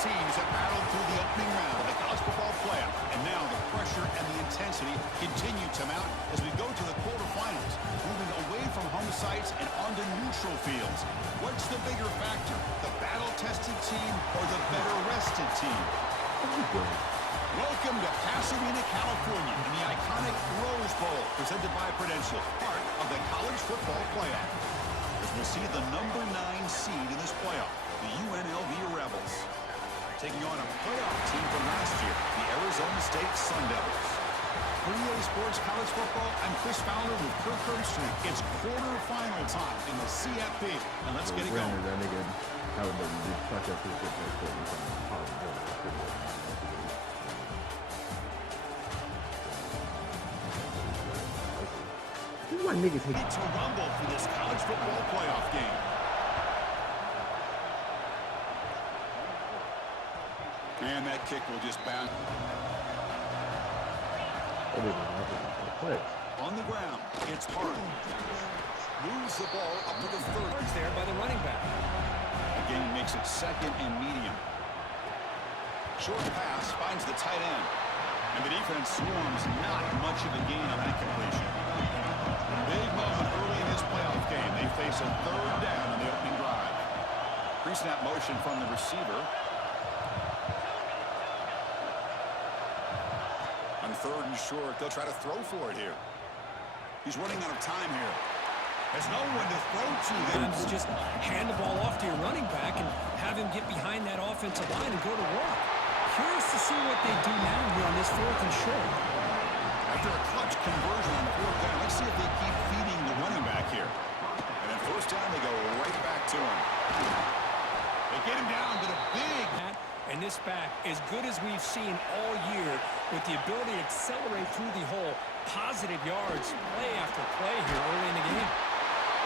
teams have battled through the opening round of the college football playoff, and now the pressure and the intensity continue to mount as we go to the quarterfinals, moving away from home sites and onto neutral fields. What's the bigger factor, the battle-tested team or the better-rested team? Welcome to Pasadena, California, in the iconic Rose Bowl, presented by Prudential, part of the college football playoff. As we'll see the number 9 seed in this playoff, the UNLV Rebels, taking on a playoff team from last year, the Arizona State Sun Devils. For EA Sports College Football, I'm Chris Fowler with Kirk Herbstreit. It's quarterfinal time in the CFP, and let's get it going. Niggas hate to rumble for this college football playoff game. And that kick will just bounce. On the ground, it's hard. Moves the ball up to the 30s there by the running back. Again, makes it second and medium. Short pass finds the tight end. And the defense swarms, not much of a gain on that completion. Big moment early in this playoff game. They face a third down on the opening drive. Pre-snap motion from the receiver. On third and short, they'll try to throw for it here. He's running out of time here. There's no one to throw to. Just hand the ball off to your running back and have him get behind that offensive line and go to work. Curious to see what they do now here on this fourth and short. After a clutch conversion on fourth down, let's see if they keep feeding the running back here. And then first down, they go right back to him. They get him down, but a big... And this back, as good as we've seen all year, with the ability to accelerate through the hole, positive yards, play after play here early in the game.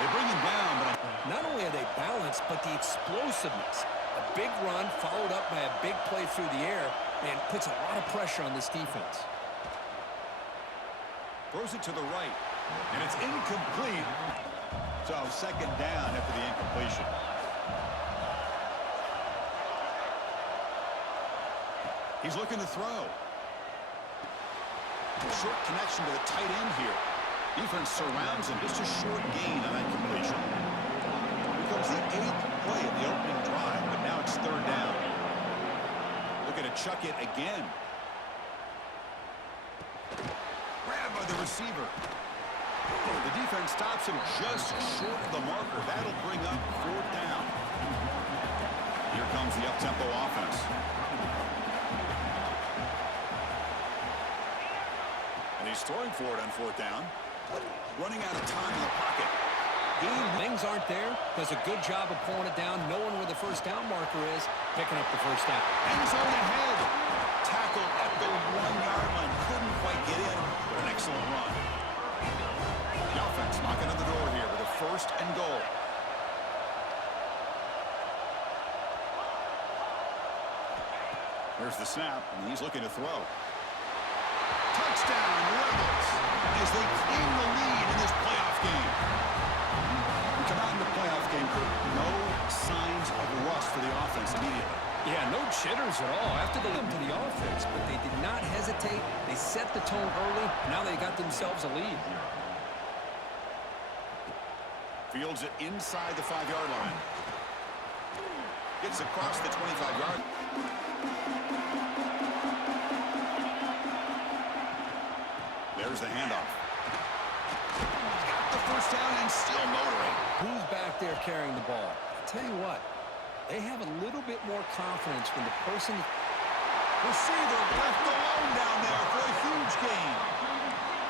They bring him down, but... Not only are they balanced, but the explosiveness. A big run followed up by a big play through the air, and puts a lot of pressure on this defense. Throws it to the right, and it's incomplete. So second down after the incompletion. He's looking to throw. Short connection to the tight end here. Defense surrounds him. Just a short gain on that completion. Becomes the 8th play of the opening drive, but now it's third down. Looking to chuck it again. Grabbed by the receiver. The defense stops him just short of the marker. That'll bring up fourth down. Here comes the up-tempo offense. And he's throwing for it on fourth down. Running out of time in the pocket. Things aren't there. Does a good job of pulling it down, knowing where the first down marker is, picking up the first down. End zone ahead. Tackle at the 1-yard line. Couldn't quite get in, but an excellent run. The offense knocking on the door here with a first and goal. Here's the snap, and he's looking to throw. Touchdown, Rebels, as they claim the lead in this playoff game. We come out in the playoff game, no signs of rust for the offense immediately. Yeah, no jitters at all after they went to the offense, but they did not hesitate. They set the tone early. Now they got themselves a lead. Fields it inside the 5-yard line. Gets across the 25-yard. There's the handoff. Got the first down and still motoring. Who's back there carrying the ball? I'll tell you what, they have a little bit more confidence when the person... Receiver left alone down there for a huge gain.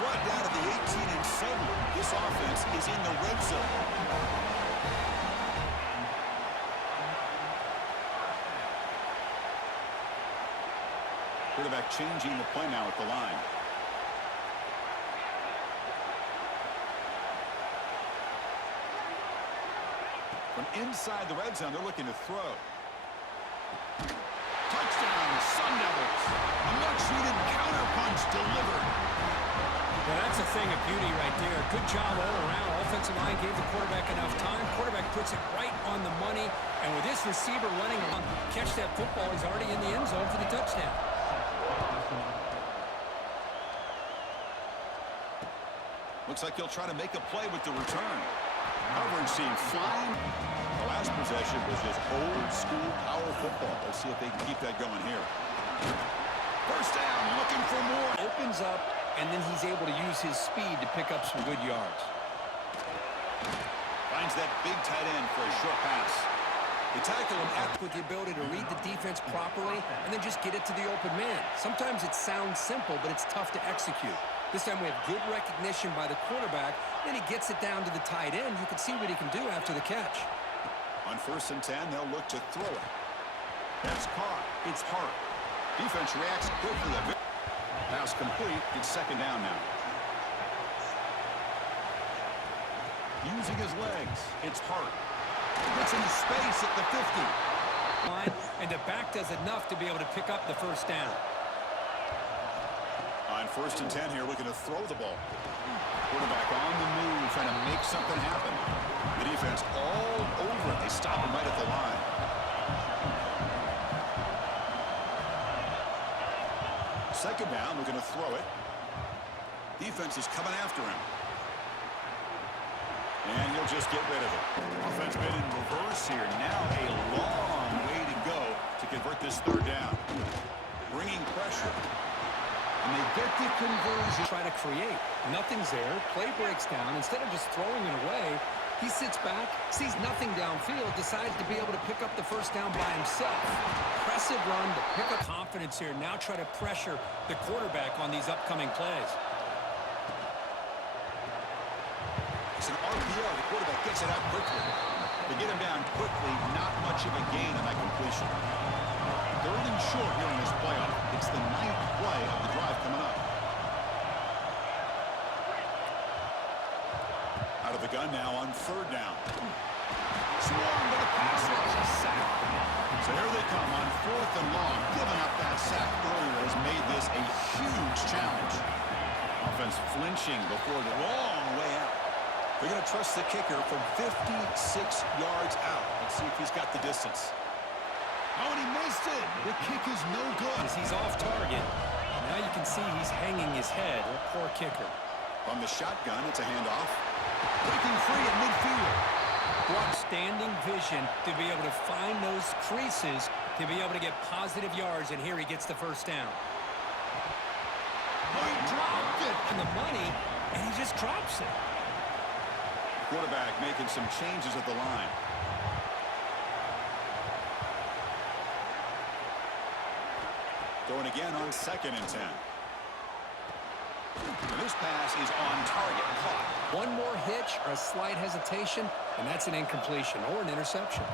Brought down to the 18, and suddenly this offense is in the red zone. Quarterback changing the play now at the line. From inside the red zone, they're looking to throw. Touchdown, Sun Devils. A much-needed counterpunch delivered. Well, that's a thing of beauty right there. Good job all around. offensive line gave the quarterback enough time. Quarterback puts it right on the money. And with this receiver running along, catch that football, he's already in the end zone for the touchdown. Looks like he'll try to make a play with the return. Coverage seemed fine. The last possession was just old school power football. Let's see if they can keep that going here. First down, looking for more. Opens up, and then he's able to use his speed to pick up some good yards. Finds that big tight end for a short pass. They tackle him with the ability to read the defense properly and then just get it to the open man. Sometimes it sounds simple, but it's tough to execute. This time we have good recognition by the quarterback. Then he gets it down to the tight end. You can see what he can do after the catch. On 1st and 10, they'll look to throw it. That's caught. It's Hart. Defense reacts quickly. Pass complete. It's 2nd down now. Using his legs. It's Hart. Gets into space at the 50. And the back does enough to be able to pick up the first down. On 1st and 10 here, looking to throw the ball. Quarterback on the move, trying to make something happen. The defense all over it. They stop him right at the line. Second down, looking to throw it. Defense is coming after him. And he'll just get rid of it. Offense been in reverse here. Now a long way to go to convert this 3rd down. Bringing pressure. And they get the conversion. Try to create. Nothing's there. Play breaks down. Instead of just throwing it away, he sits back, sees nothing downfield, decides to be able to pick up the first down by himself. Impressive run to pick up confidence here. Now try to pressure the quarterback on these upcoming plays. It's an RPO. The quarterback gets it out quickly. They get him down quickly. Not much of a gain on that completion. 3rd and short here in this playoff. It's the 9th play of the drive coming up. Out of the gun now on 3rd down. Swarmed by the pass rush. Sack. So here they come on 4th and long. Giving up that sack earlier has made this a huge challenge. Offense flinching before the long way out. They're going to trust the kicker from 56 yards out. Let's see if he's got the distance. Oh, and he missed it. The kick is no good. As he's off target, now you can see he's hanging his head. A poor kicker. From the shotgun, it's a handoff. Breaking free at midfield. Outstanding vision to be able to find those creases, to be able to get positive yards, and here he gets the first down. Oh, he dropped it. And the money, and he just drops it. Quarterback making some changes at the line. Going again on 2nd and 10. And this pass is on target. Caught. One more hitch or a slight hesitation, and that's an incompletion or an interception.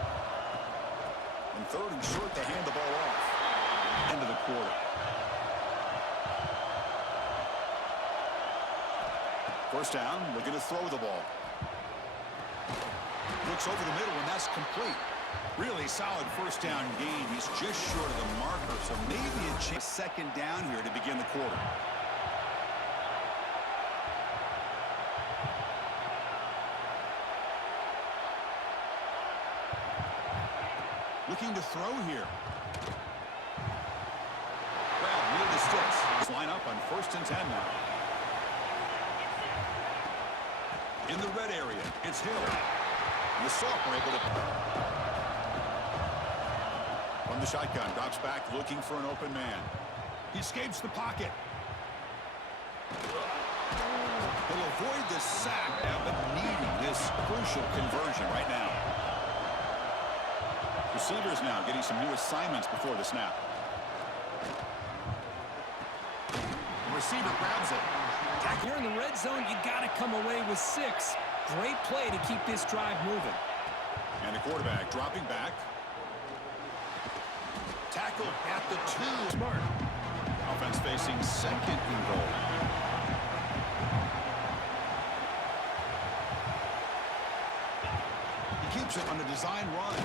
And 3rd and short, they hand the ball off. End of the quarter. First down, looking to throw the ball. Looks over the middle, and that's complete. Really solid first down gain. He's just short of the marker, so maybe a chance. 2nd down here to begin the quarter. Looking to throw here. Well, near the sticks. Let's line up on 1st and 10 now. In the red area, it's Hill. And the Soft are able to... From the shotgun, drops back, looking for an open man. He escapes the pocket. He'll avoid the sack now, but needing this crucial conversion right now. Receivers now getting some new assignments before the snap. The receiver grabs it. You're in the red zone, you got to come away with 6. Great play to keep this drive moving. And the quarterback dropping back. Tackle at the 2. Smart. Offense facing 2nd and goal. He keeps it on the design run.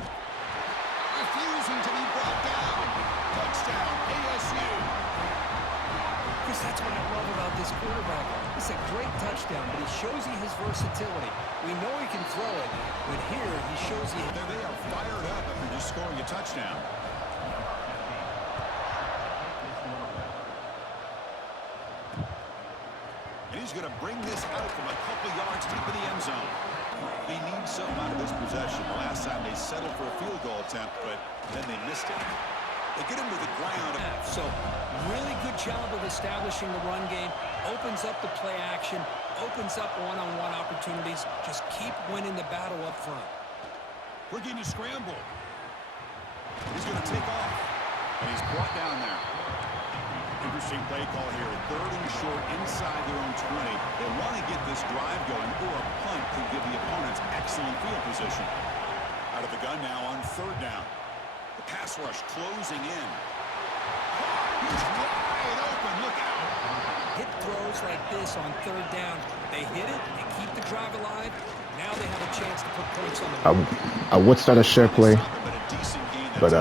Refusing to be brought down. Touchdown, ASU. That's what I love about this quarterback. It's a great touchdown, but he shows you his versatility. We know he can throw it, but here he shows you. There they are, fired up after just scoring a touchdown. And he's going to bring this out from a couple yards deep in the end zone. They need something out of this possession. The last time they settled for a field goal attempt, but then they missed it. They get him to the ground. So, really good job of establishing the run game. Opens up the play action. Opens up one-on-one opportunities. Just keep winning the battle up front. Looking to scramble. He's going to take off. And he's brought down there. Interesting play call here. 3rd and short inside their own 20. They want to get this drive going, or a punt could give the opponents excellent field position. Out of the gun now on 3rd down. The pass rush closing in. He's wide open. Look out. Hit throws like this on 3rd down. They hit it. They keep the drive alive. Now they have a chance to put points on the board. I would start a share play, but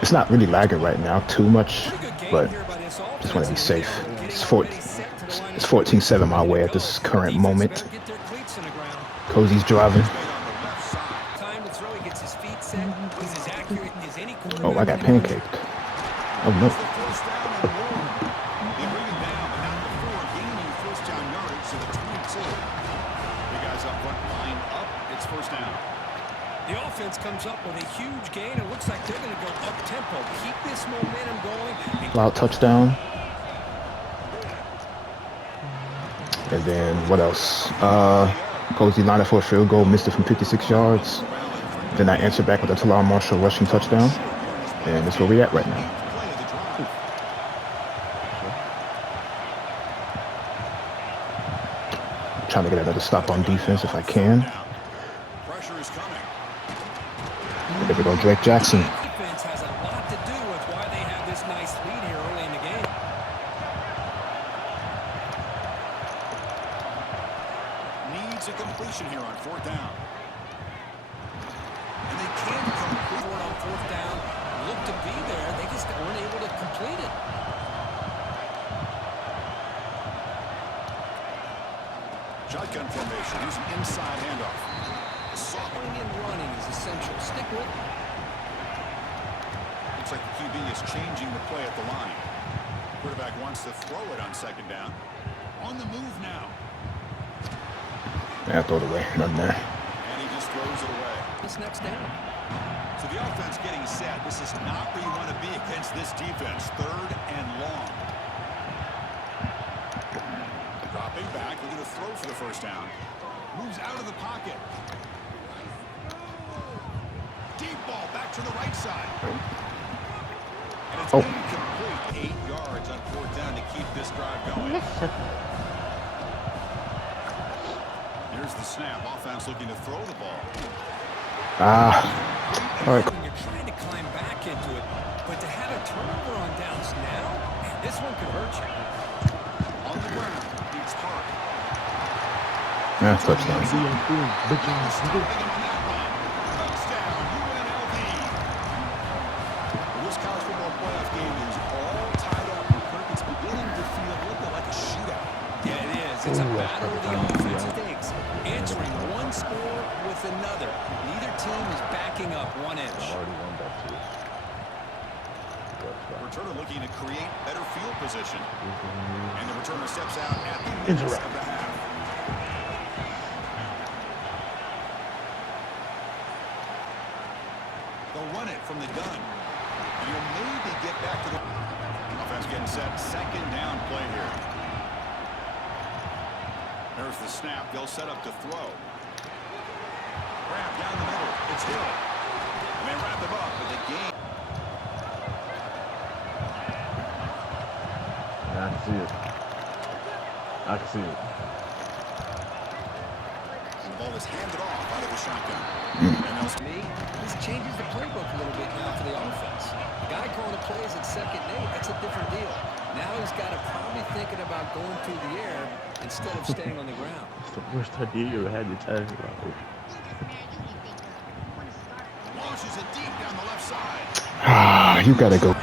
it's not really lagging right now too much, but just want to be safe. It's 14-7 my way at this current moment. Cozy's driving. Oh, I got pancaked. Oh no. The offense comes up with a huge gain. It looks like they're going to go up-tempo. Keep this momentum going. Loud touchdown. And then what else? Cozy lined up for a field goal, missed it from 56 yards. Then I answered back with a Talon Marshall rushing touchdown. And that's where we're at right now. Trying to get another stop on defense if I can. There we go, Drake Jackson. Defense has a lot to do with why they have this nice lead here early in the game. Needs a completion here on 4th down. And they can't complete it on 4th down. Look to be there. They just weren't able to complete it. Shotgun formation. Here's an inside handoff. Stopping and running is essential. Stick with it. Looks like the QB is changing the play at the line. Quarterback wants to throw it on 2nd down. On the move now. Yeah, throw it away. Nothing there. And he just throws it away. This next down. So the offense getting set. This is not where you want to be against this defense. 3rd and long. Dropping back, looking to throw for the 1st down. Moves out of the pocket. Deep ball back to the right side. And it's incomplete. 8 yards on 4th down to keep this drive going. Here's the snap. Offense looking to throw the ball. All right. You're trying to climb back into it, but to have a turnover on downs now, man, this one could hurt you. On the ground, it's hard. Yeah, touchdown. Touchdown, UNLV. This college football playoff game is all tied up. It's beginning to feel a little bit like a shootout. Yeah, it is. It's a battle of the offense takes. Answering one score with another. Neither team is backing up 1 inch. Returner looking to create better field position. And the returner steps out at the end of the half. They'll run it from the gun. And he'll maybe get back to the offense getting set. 2nd down play here. There's the snap. They'll set up to throw. Grab down the middle. It's Hill. And they wrap him up with a game. I can see it. I can see it. The ball is handed off out of the shotgun. And To me, this changes the playbook a little bit now for the offense. The guy calling the plays at 2nd and 8, that's a different deal. Now he's got to probably thinking about going through the air instead of staying on the ground. It's the worst idea you ever had to tell me about it. launches it deep down the left side. You gotta go.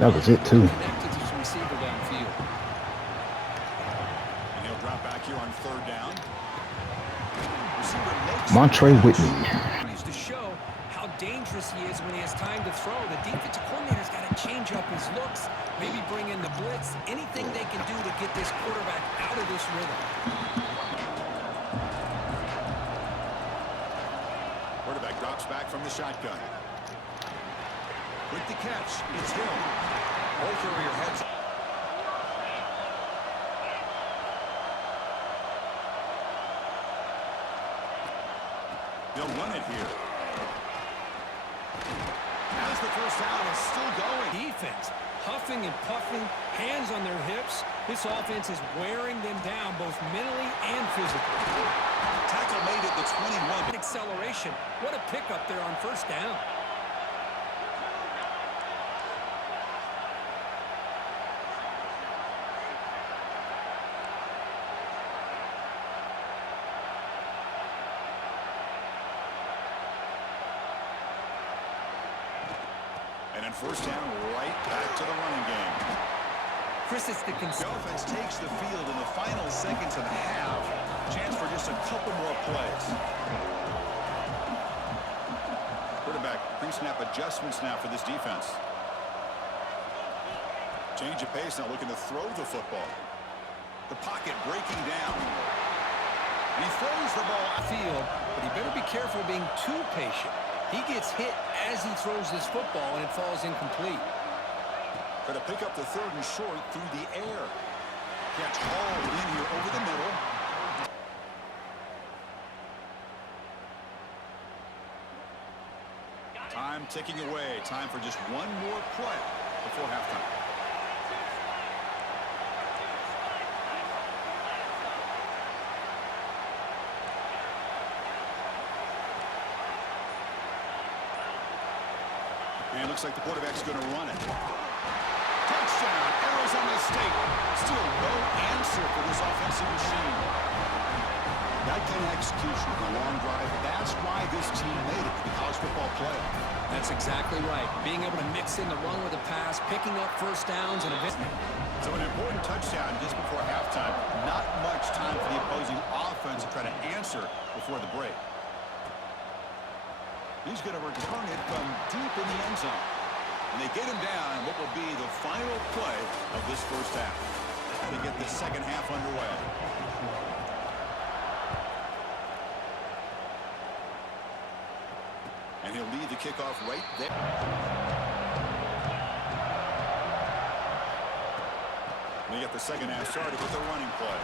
That was it too. Connect third down. Receiver makes Montre the catch. Whitney. To show how dangerous he is when he has time to throw. The defensive coordinator's got to change up his looks, maybe bring in the blitz, anything they can do to get this quarterback out of this rhythm. Quarterback drops back from the shotgun. With the catch, it's Hill. Both over your heads. They'll run it here. As the first down is still going. Defense, huffing and puffing, hands on their hips. This offense is wearing them down both mentally and physically. Tackle made at the 21. Acceleration. What a pickup there on first down. And then first down, right back to the running game. Chris, it's the The offense takes the field in the final seconds of the half. Chance for just a couple more plays. Quarterback pre-snap adjustments now for this defense. Change of pace now, looking to throw the football. The pocket breaking down. And he throws the ball out. field, but he better be careful being too patient. He gets hit as he throws this football, and it falls incomplete. Try to pick up the third and short through the air. Catch hauled in here over the middle. Time ticking away. Time for just one more play before halftime. And it looks like the quarterback's going to run it. Touchdown, Arizona State. Still no answer for this offensive machine. That kind of execution on a long drive, that's why this team made it to the college football playoff. That's exactly right. Being able to mix in the run with the pass, picking up first downs, and eventually. So an important touchdown just before halftime. Not much time for the opposing offense to try to answer before the break. He's going to return it from deep in the end zone. And they get him down in what will be the final play of this first half to get the second half underway. And he'll lead the kickoff right there. They get the second half started with a running play.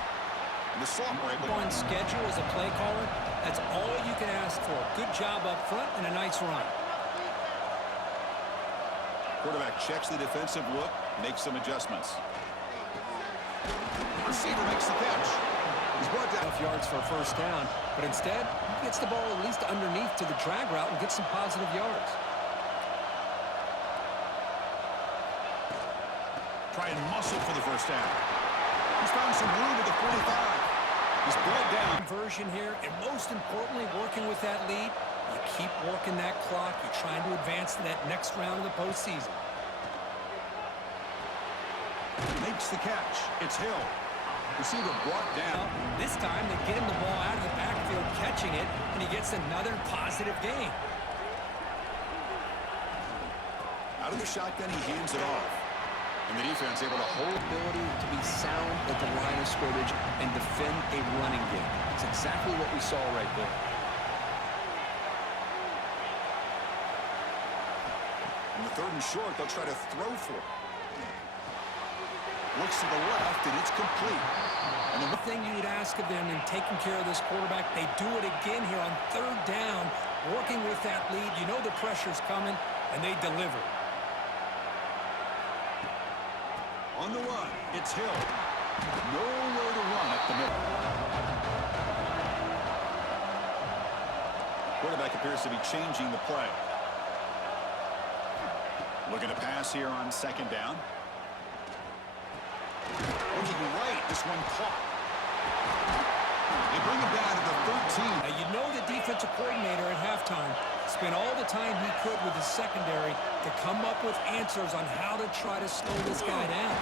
And the sophomore On schedule as a play caller, that's all you can ask for. Good job up front and a nice run. quarterback checks the defensive look, makes some adjustments. Receiver makes the catch. He's brought down Enough yards for a first down, but instead, he gets the ball at least underneath to the drag route and gets some positive yards. Try and muscle for the first down. He's found some room at the 45. He's brought down. Conversion here, and most importantly, working with that lead. You keep working that clock. You're trying to advance to that next round of the postseason. Makes the catch. It's Hill. Receiver brought down. This time, they get him the ball out of the backfield, catching it, and he gets another positive gain. Out of the shotgun, he hands it off. And the defense able to hold. Ability to be sound at the line of scrimmage and defend a running game. It's exactly what we saw right there. In the third and short, they'll try to throw for it. Looks to the left, and it's complete. And the thing you'd ask of them in taking care of this quarterback, they do it again here on third down, working with that lead. You know the pressure's coming, and they deliver. On the run, it's Hill. Nowhere to run up the middle. Quarterback appears to be changing the play. Looking to pass here on second down. Looking right, this one caught. They bring him down to the 13. Now, you know the defensive coordinator at halftime spent all the time he could with his secondary to come up with answers on how to try to slow this guy down.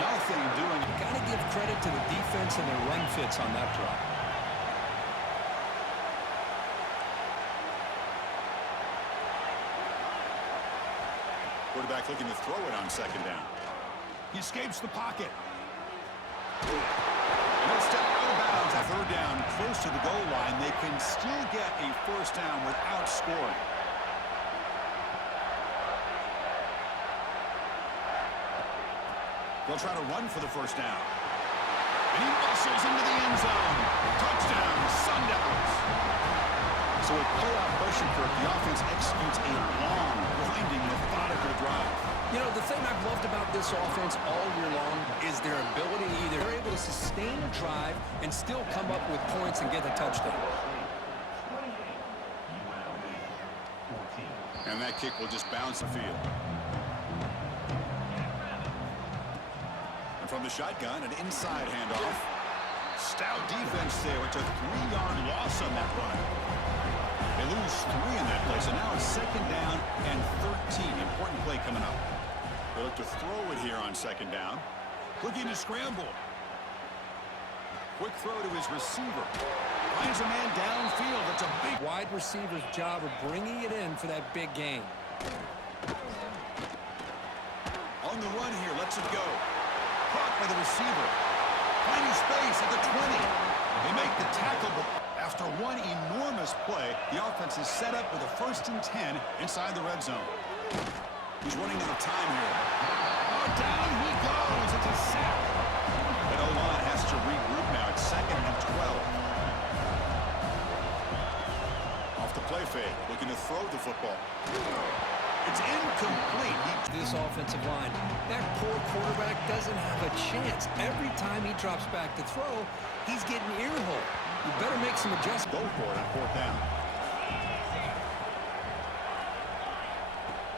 Nothing doing. Got to give credit to the defense and their run fits on that drop. Quarterback looking to throw it on second down. He escapes the pocket. No step out of bounds. At third down, close to the goal line. They can still get a first down without scoring. They'll try to run for the first down. And he muscles into the end zone. Touchdown, Sun Devils. So with playoff pressure curve, the offense executes a long, grinding, methodical drive. You know, the thing I've loved about this offense all year long is their ability either they're able to sustain a drive and still come up with points and get a touchdown. And that kick will just bounce the field. And from the shotgun, an inside handoff. Stout defense there. It's a 3-yard loss on that run. They lose 3 in that play, so now it's second down and 13. Important play coming up. They look to throw it here on second down. Looking to scramble. Quick throw to his receiver. Finds a man downfield. It's a big Wide receiver's job of bringing it in for that big game. on the run here. Lets it go. Caught by the receiver. Finding space at the 20. They make the tackle, but after one enormous play, the offense is set up with a 1st and 10 inside the red zone. He's running out of time here. Oh, down he goes. It's a sack. And O-line has to regroup now. It's 2nd and 12. Off the play fake, looking to throw the football. It's incomplete. This offensive line, that poor quarterback doesn't have a chance. Every time he drops back to throw, he's getting ear-hole. You better make some adjustments. Go for it on 4th down.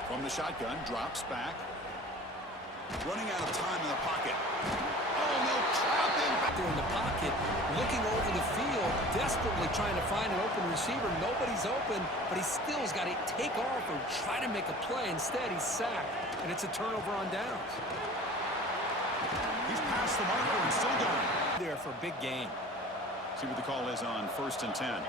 From the shotgun, drops back. Running out of time in the pocket. Oh, no, trapping. Back there in the pocket, looking over the field, desperately trying to find an open receiver. Nobody's open, but he still's got to take off or try to make a play. Instead, he's sacked, and it's a turnover on downs. He's past the marker and still going. There for a big game. See what the call is on 1st and 10.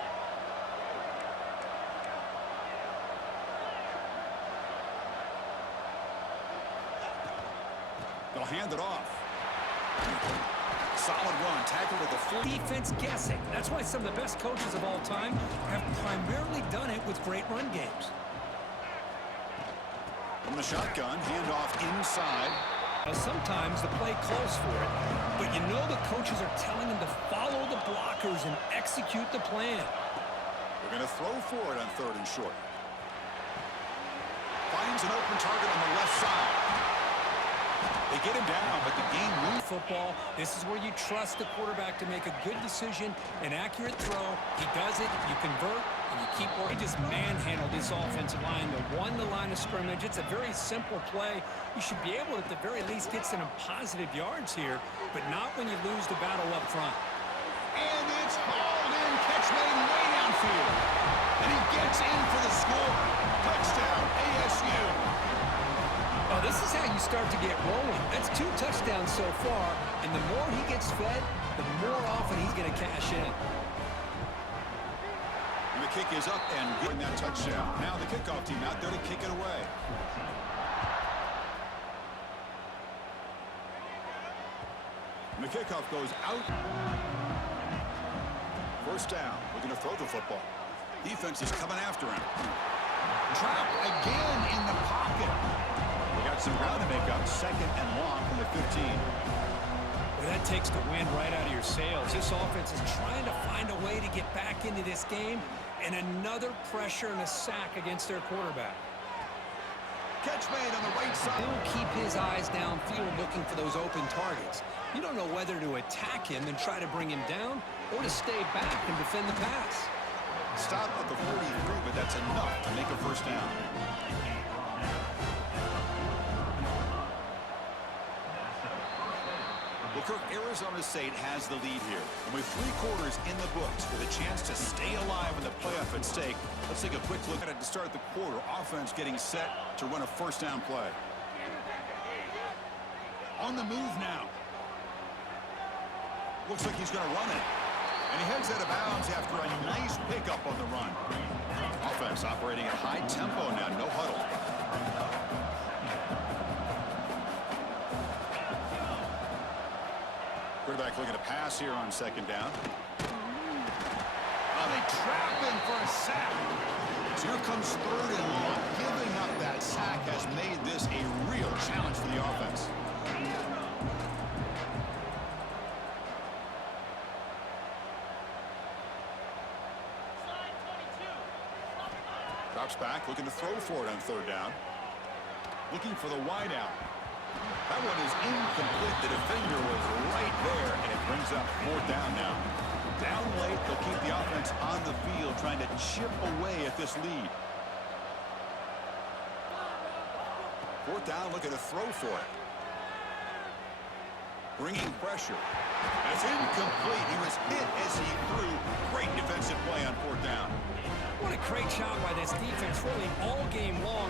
They'll hand it off. Solid run, tackled at the 40. Defense guessing. That's why some of the best coaches of all time have primarily done it with great run games. From the shotgun, handoff inside. Now, sometimes the play calls for it, but you know the coaches are telling them to follow the blockers and execute the plan. They're going to throw for it on 3rd and short. Finds an open target on the left side. They get him down, but the game moves. Football, this is where you trust the quarterback to make a good decision, an accurate throw. He does it, you convert, and you keep working. Just manhandle this offensive line. They won the line of scrimmage. It's a very simple play. You should be able to, at the very least, get some positive yards here, but not when you lose the battle up front. And it's hauled in. Catch made way downfield. And he gets in for the score. Touchdown, ASU. Oh, this is how you start to get rolling. That's 2 touchdowns so far, and the more he gets fed, the more often he's going to cash in. And the kick is up and getting that touchdown. Now the kickoff team out there to kick it away. And the kickoff goes out. 1st down. Looking to throw the football. Defense is coming after him. Trapped again in the pocket. We got some ground to make up. 2nd and long from the 15. Well, that takes the wind right out of your sails. This offense is trying to find a way to get back into this game, and another pressure and a sack against their quarterback. Catch made on the right side. He'll keep his eyes downfield looking for those open targets. You don't know whether to attack him and try to bring him down or to stay back and defend the pass. Stop at the 43, but that's enough to make a 1st down. Well, Kirk, Arizona State has the lead here. And with 3 quarters in the books with a chance to stay alive in the playoff at stake, let's take a quick look at it to start the quarter. Offense getting set to run a 1st down play. On the move now. Looks like he's going to run it. And he heads out of bounds after a nice pickup on the run. Offense operating at high tempo now, no huddle. Quarterback looking to pass here on second down. Oh, they trap him for a sack. So here comes third and long. Giving up that sack has made this a real challenge for the offense. Drops back, looking to throw for it on third down. Looking for the wide out. That one is incomplete. The defender was right there, and it brings up fourth down now. Down late, they'll keep the offense on the field, trying to chip away at this lead. Fourth down, looking to throw for it. Bringing pressure. That's incomplete. He was hit as he threw. Great defensive play on fourth down. What a great job by this defense, really all game long.